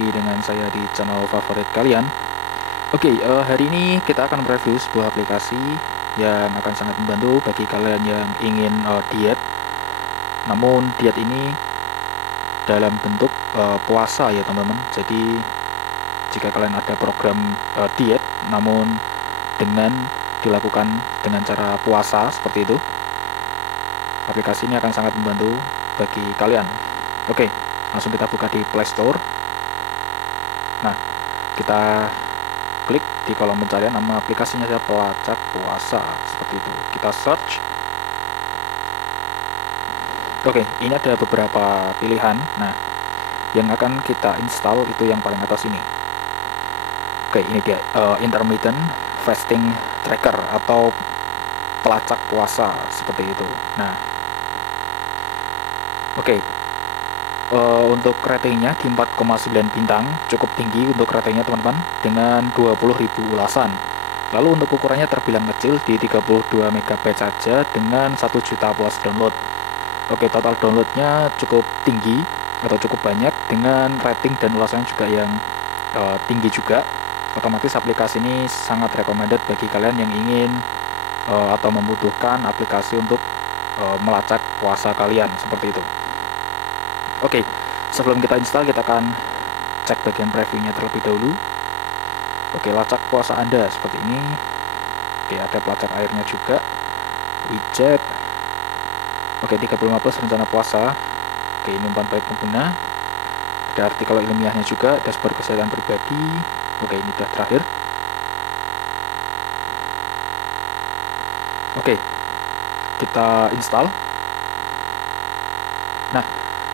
lagi dengan saya di channel favorit kalian. Hari ini kita akan mereview sebuah aplikasi yang akan sangat membantu bagi kalian yang ingin diet. Namun diet ini dalam bentuk puasa ya teman-teman. Jadi jika kalian ada program diet namun dengan dilakukan dengan cara puasa seperti itu, aplikasi ini akan sangat membantu bagi kalian. Langsung kita buka di Play Store. Nah, kita klik di kolom pencarian nama aplikasinya adalah Pelacak Puasa seperti itu. Kita search. Ini ada beberapa pilihan. Nah, yang akan kita install itu yang paling atas ini. Ini dia, intermittent fasting tracker atau pelacak puasa seperti itu. Nah, untuk ratingnya di 4,9 bintang, cukup tinggi untuk ratingnya teman-teman, dengan 20.000 ulasan. Lalu untuk ukurannya terbilang kecil di 32 MB saja dengan 1 juta plus download. Total downloadnya cukup tinggi atau cukup banyak dengan rating dan ulasannya juga yang tinggi juga. Otomatis aplikasi ini sangat recommended bagi kalian yang ingin atau membutuhkan aplikasi untuk melacak puasa kalian seperti itu. Sebelum kita install, kita akan cek bagian previewnya terlebih dahulu. Lacak puasa Anda seperti ini. Ada pelacak airnya juga, widget. 35 plus rencana puasa. Ini umpan baik pengguna. Ada artikel ilmiahnya juga, dashboard kesehatan pribadi. Ini sudah terakhir. Kita install. Nah,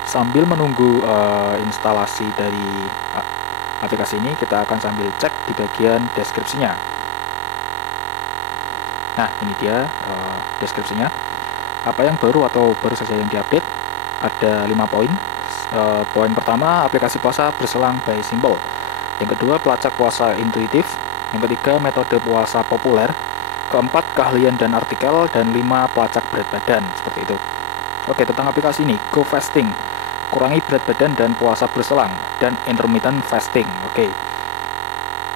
sambil menunggu instalasi dari aplikasi ini, kita akan sambil cek di bagian deskripsinya. Nah, ini dia deskripsinya. Apa yang baru atau baru saja yang diupdate? Ada 5 poin. Poin pertama, aplikasi puasa berselang by Symbol. Yang kedua, pelacak puasa intuitif. Yang ketiga, metode puasa populer. Keempat, keahlian dan artikel. Dan 5, pelacak berat badan. Seperti itu. Tentang aplikasi ini, Go Fasting, kurangi berat badan dan puasa berselang, dan intermittent fasting.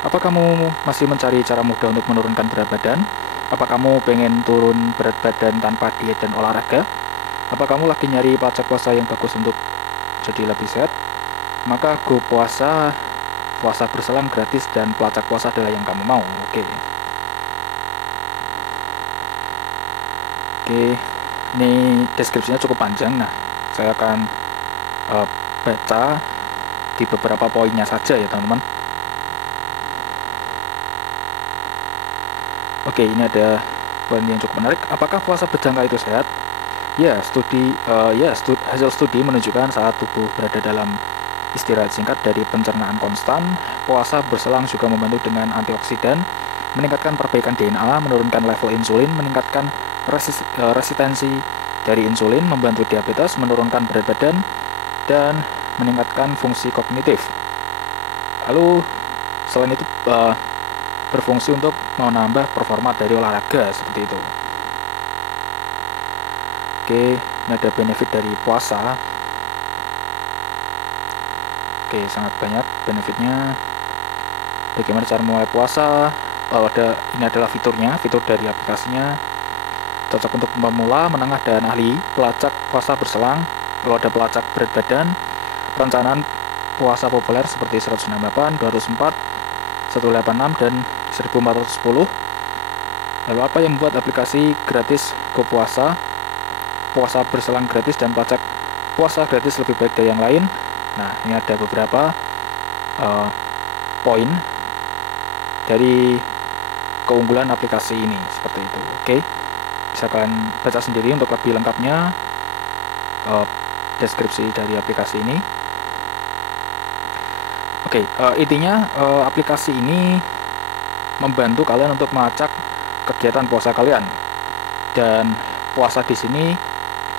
Apa kamu masih mencari cara mudah untuk menurunkan berat badan? Apa kamu pengen turun berat badan tanpa diet dan olahraga? Apa kamu lagi nyari pelacak puasa yang bagus untuk jadi lebih sehat? Maka Go Puasa, puasa berselang gratis dan pelacak puasa adalah yang kamu mau. Ini deskripsinya cukup panjang. Nah, saya akan baca di beberapa poinnya saja ya teman-teman. Ini ada poin yang cukup menarik. Apakah puasa berjangka itu sehat? Hasil studi menunjukkan saat tubuh berada dalam istirahat singkat dari pencernaan konstan, puasa berselang juga membantu dengan antioksidan, meningkatkan perbaikan DNA, menurunkan level insulin, meningkatkan resistensi dari insulin, membantu diabetes, menurunkan berat badan, dan meningkatkan fungsi kognitif. Lalu selain itu berfungsi untuk menambah performa dari olahraga seperti itu. Ini ada benefit dari puasa. Sangat banyak benefitnya. Bagaimana cara mulai puasa? Ini adalah fiturnya, fitur dari aplikasinya. Cocok untuk pemula, menengah, dan ahli. Pelacak puasa berselang. Lalu ada pelacak berat badan. Perencanaan puasa populer seperti 168, 204, 186, dan 1410. Lalu apa yang membuat aplikasi gratis Go Puasa, puasa berselang gratis, dan pelacak puasa gratis lebih baik dari yang lain? Nah, ini ada beberapa poin dari keunggulan aplikasi ini seperti itu. Bisa kalian baca sendiri untuk lebih lengkapnya deskripsi dari aplikasi ini. Intinya aplikasi ini membantu kalian untuk melacak kegiatan puasa kalian, dan puasa di sini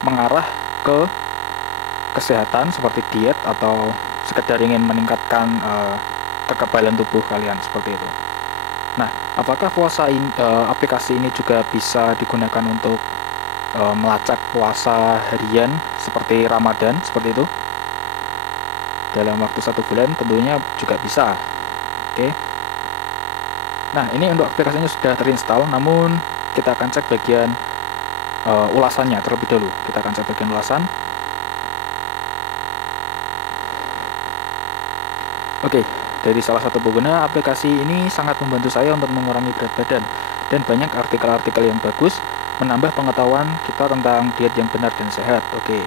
mengarah ke kesehatan seperti diet atau sekedar ingin meningkatkan kekebalan tubuh kalian seperti itu. Nah, apakah aplikasi ini juga bisa digunakan untuk melacak puasa harian seperti Ramadan seperti itu? dalam waktu 1 bulan tentunya juga bisa. Oke. Nah, ini untuk aplikasinya sudah terinstall, namun kita akan cek bagian ulasannya terlebih dahulu. Kita akan cek bagian ulasan. Oke, dari salah satu pengguna, aplikasi ini sangat membantu saya untuk mengurangi berat badan, dan banyak artikel-artikel yang bagus menambah pengetahuan kita tentang diet yang benar dan sehat. Oke.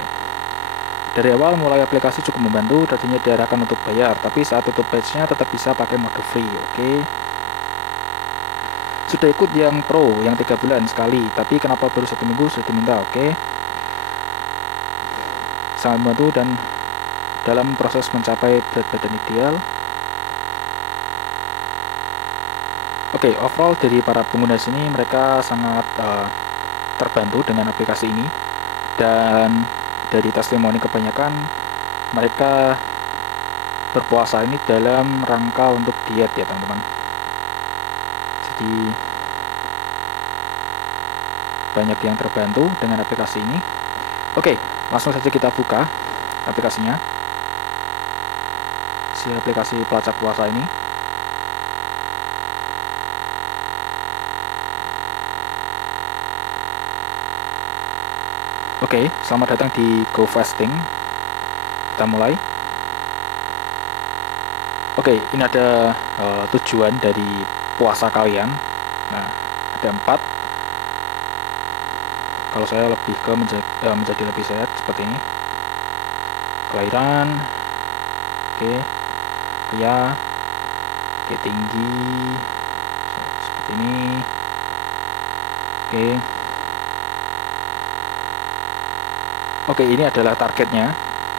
Dari awal mulai aplikasi cukup membantu, tadinya diarahkan untuk bayar, tapi saat tutup batch-nya tetap bisa pakai mode free. Oke. Sudah ikut yang pro, yang 3 bulan sekali, tapi kenapa baru 1 minggu sudah diminta? Oke. Sangat membantu dan dalam proses mencapai berat badan ideal. Oke, overall dari para pengguna sini mereka sangat terbantu dengan aplikasi ini, dan dari testimoni kebanyakan mereka berpuasa ini dalam rangka untuk diet ya teman-teman. Jadi banyak yang terbantu dengan aplikasi ini. Oke, langsung saja kita buka aplikasinya, si aplikasi pelacak puasa ini. Oke, selamat datang di Go Fasting. Kita mulai. Oke, ini ada tujuan dari puasa kalian. Nah, ada 4. Kalau saya lebih ke menjadi lebih sehat seperti ini. Kelahiran, oke, pria, oke, tinggi, seperti ini, oke. Oke, ini adalah targetnya,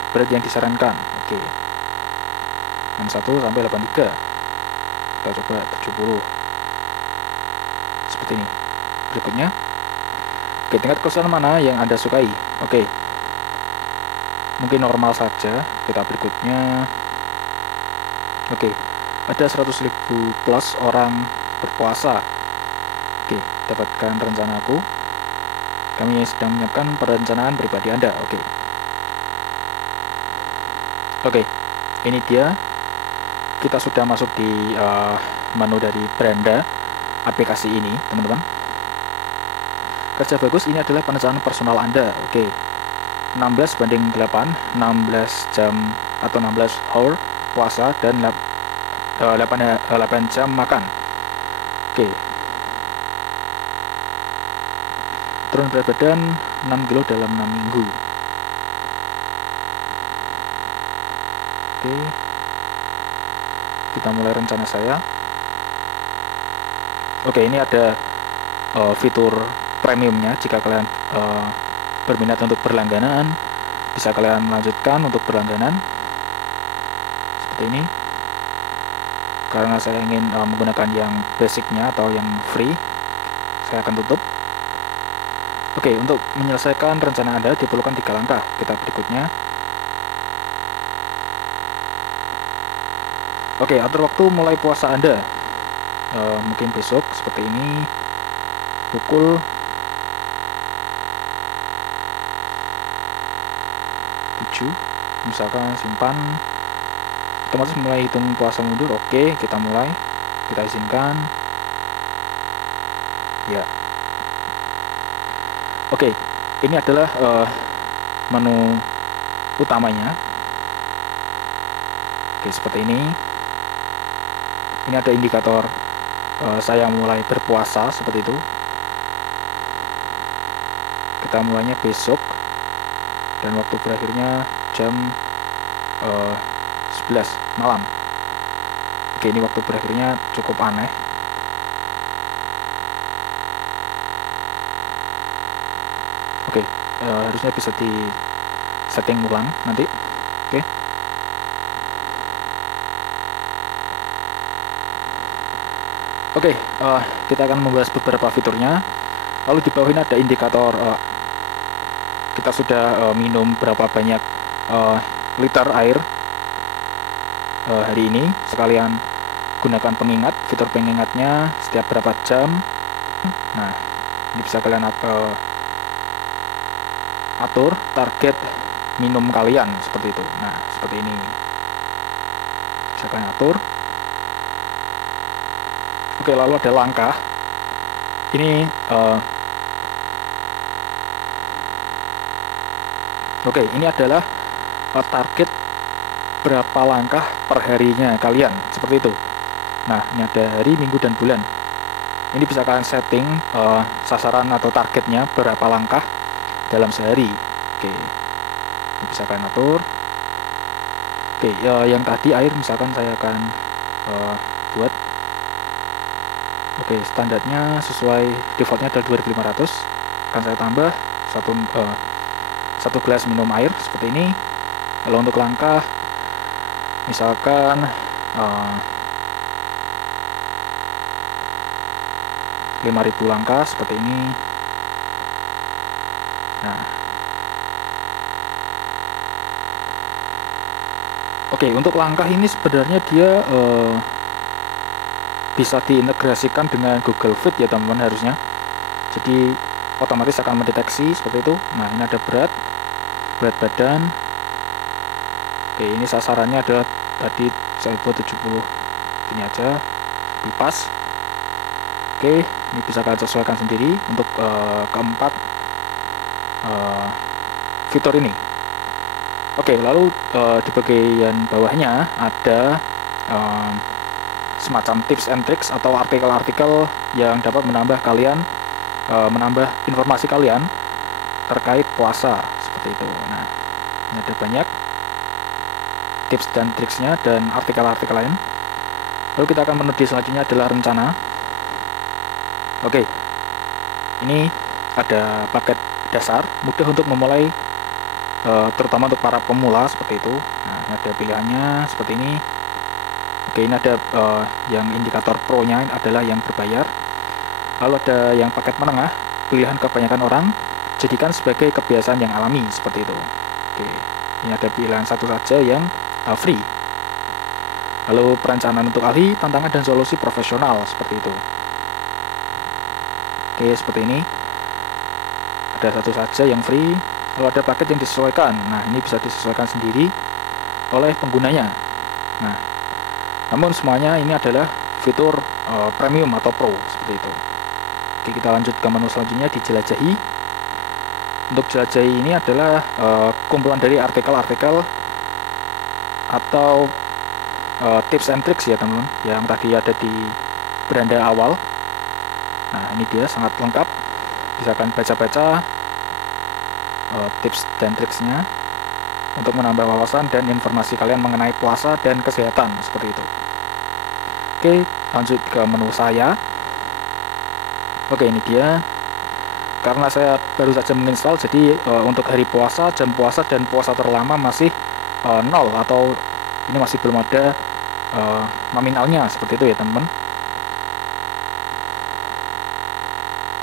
berat yang disarankan. Oke, 61 sampai 83. Kita coba 70. Seperti ini. Berikutnya, oke, tingkat kesulitan mana yang Anda sukai? Oke, mungkin normal saja. Kita berikutnya. Oke, ada 100.000 plus orang berpuasa. Oke, dapatkan rencanaku. Kami sedang menyiapkan perencanaan pribadi Anda. Oke. Oke, ini dia. Kita sudah masuk di menu dari beranda aplikasi ini, teman-teman. Kerja bagus, ini adalah perencanaan personal Anda. Oke. 16 banding 8, 16 jam atau 16 hour puasa dan 8 jam makan. Oke. Turun berat badan 6 kilo dalam 6 minggu. Oke. Kita mulai rencana saya. Oke, ini ada fitur premiumnya. Jika kalian berminat untuk berlangganan, bisa kalian lanjutkan untuk berlangganan. Seperti ini. Karena saya ingin menggunakan yang basicnya atau yang free, saya akan tutup. Oke, untuk menyelesaikan rencana Anda diperlukan 3 langkah. Kita berikutnya. Oke, atur waktu mulai puasa Anda. Mungkin besok seperti ini. Pukul 7. Misalkan simpan. Otomatis mulai hitung puasa mundur. Oke, kita mulai. Kita izinkan. Ya. Oke, ini adalah menu utamanya. Oke, seperti ini. Ini ada indikator saya mulai berpuasa, seperti itu. Kita mulainya besok, dan waktu berakhirnya jam 11 malam. Oke, ini waktu berakhirnya cukup aneh. Oke, harusnya bisa di setting ulang nanti. Oke. Oke, kita akan membahas beberapa fiturnya. Lalu di bawah ini ada indikator kita sudah minum berapa banyak liter air hari ini. Sekalian gunakan pengingat, fitur pengingatnya setiap berapa jam. Nah, ini bisa kalian atur target minum kalian seperti itu. Nah, seperti ini. bisa kalian atur. Oke, lalu ada langkah. Ini oke, ini adalah target berapa langkah per harinya kalian, seperti itu. Nah, ini ada hari, minggu, dan bulan. Ini bisa kalian setting sasaran atau targetnya berapa langkah dalam sehari. Oke, ini bisa kalian atur. Oke, yang tadi air misalkan saya akan buat. Oke, standarnya sesuai defaultnya adalah 2500. Akan saya tambah satu gelas minum air seperti ini. Kalau untuk langkah misalkan 5000 langkah seperti ini. Nah, oke, untuk langkah ini sebenarnya dia bisa diintegrasikan dengan Google Fit ya teman-teman, harusnya. Jadi otomatis akan mendeteksi seperti itu. Nah, ini ada berat badan. Oke, ini sasarannya adalah tadi saya buat 70 ini aja, lebih pas. Oke, ini bisa kalian sesuaikan sendiri untuk keempat fitur ini. Oke, lalu di bagian bawahnya ada semacam tips and tricks atau artikel-artikel yang dapat menambah informasi kalian terkait puasa seperti itu. Nah, ini ada banyak tips dan triksnya dan artikel-artikel lain. Lalu kita akan menuju selanjutnya adalah rencana. Oke, ini ada paket dasar mudah untuk memulai, terutama untuk para pemula seperti itu. Nah, ini ada pilihannya seperti ini. Oke, ini ada yang indikator pro-nya adalah yang berbayar. Lalu ada yang paket menengah, pilihan kebanyakan orang, jadikan sebagai kebiasaan yang alami seperti itu. Oke, ini ada pilihan satu saja yang free. Lalu perencanaan untuk ahli, tantangan dan solusi profesional seperti itu. Oke, seperti ini. Ada satu saja yang free. Lalu ada paket yang disesuaikan. Nah, ini bisa disesuaikan sendiri oleh penggunanya. Nah, namun semuanya ini adalah fitur premium atau pro seperti itu. Oke, kita lanjut ke menu selanjutnya, dijelajahi. Untuk jelajahi ini adalah kumpulan dari artikel-artikel atau tips and tricks ya teman-teman, yang tadi ada di beranda awal. Nah, ini dia sangat lengkap, bisa kalian baca-baca tips dan triksnya untuk menambah wawasan dan informasi kalian mengenai puasa dan kesehatan seperti itu. Oke, lanjut ke menu saya. Oke, ini dia. Karena saya baru saja menginstal, jadi untuk hari puasa, jam puasa, dan puasa terlama masih 0 atau ini masih belum ada nominalnya seperti itu ya teman-teman.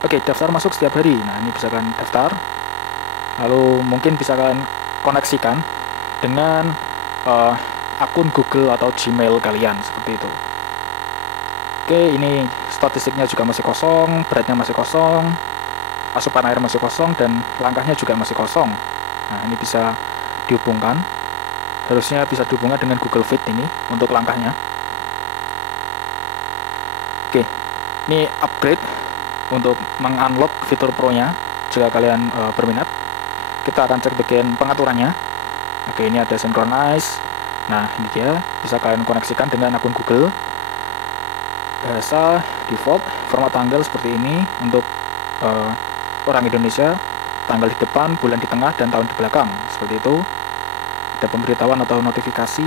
Oke, daftar masuk setiap hari. Nah, ini bisa kalian daftar. Lalu mungkin bisa kalian koneksikan dengan akun Google atau Gmail kalian seperti itu. Oke, ini statistiknya juga masih kosong, beratnya masih kosong, asupan air masih kosong, dan langkahnya juga masih kosong. Nah, ini bisa dihubungkan, harusnya bisa dihubungkan dengan Google Fit ini untuk langkahnya. Oke, ini upgrade untuk mengunlock fitur pro-nya jika kalian berminat. Kita akan cek bagian pengaturannya. Oke, ini ada synchronize. Nah, ini dia, bisa kalian koneksikan dengan akun Google. Bahasa default, format tanggal seperti ini untuk orang Indonesia, tanggal di depan, bulan di tengah, dan tahun di belakang seperti itu. Ada pemberitahuan atau notifikasi.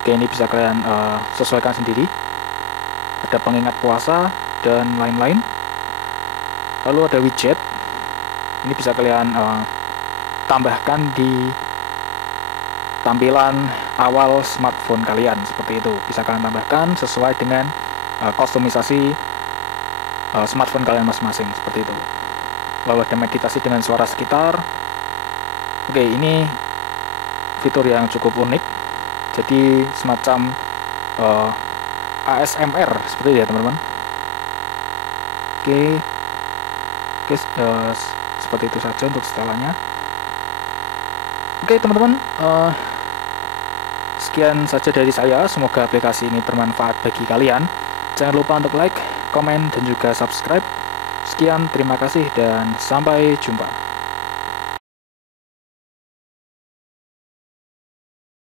Oke, ini bisa kalian sesuaikan sendiri. Ada pengingat puasa dan lain-lain. Lalu ada widget. Ini bisa kalian tambahkan di tampilan awal smartphone kalian seperti itu. Bisa kalian tambahkan sesuai dengan kustomisasi smartphone kalian masing-masing seperti itu. Lalu ada meditasi dengan suara sekitar. Oke, ini fitur yang cukup unik. Jadi semacam ASMR seperti itu ya teman-teman. Oke, seperti itu saja untuk setelannya. Oke teman-teman, Sekian saja dari saya, semoga aplikasi ini bermanfaat bagi kalian. Jangan lupa untuk like, komen, dan juga subscribe. Sekian, terima kasih, dan sampai jumpa.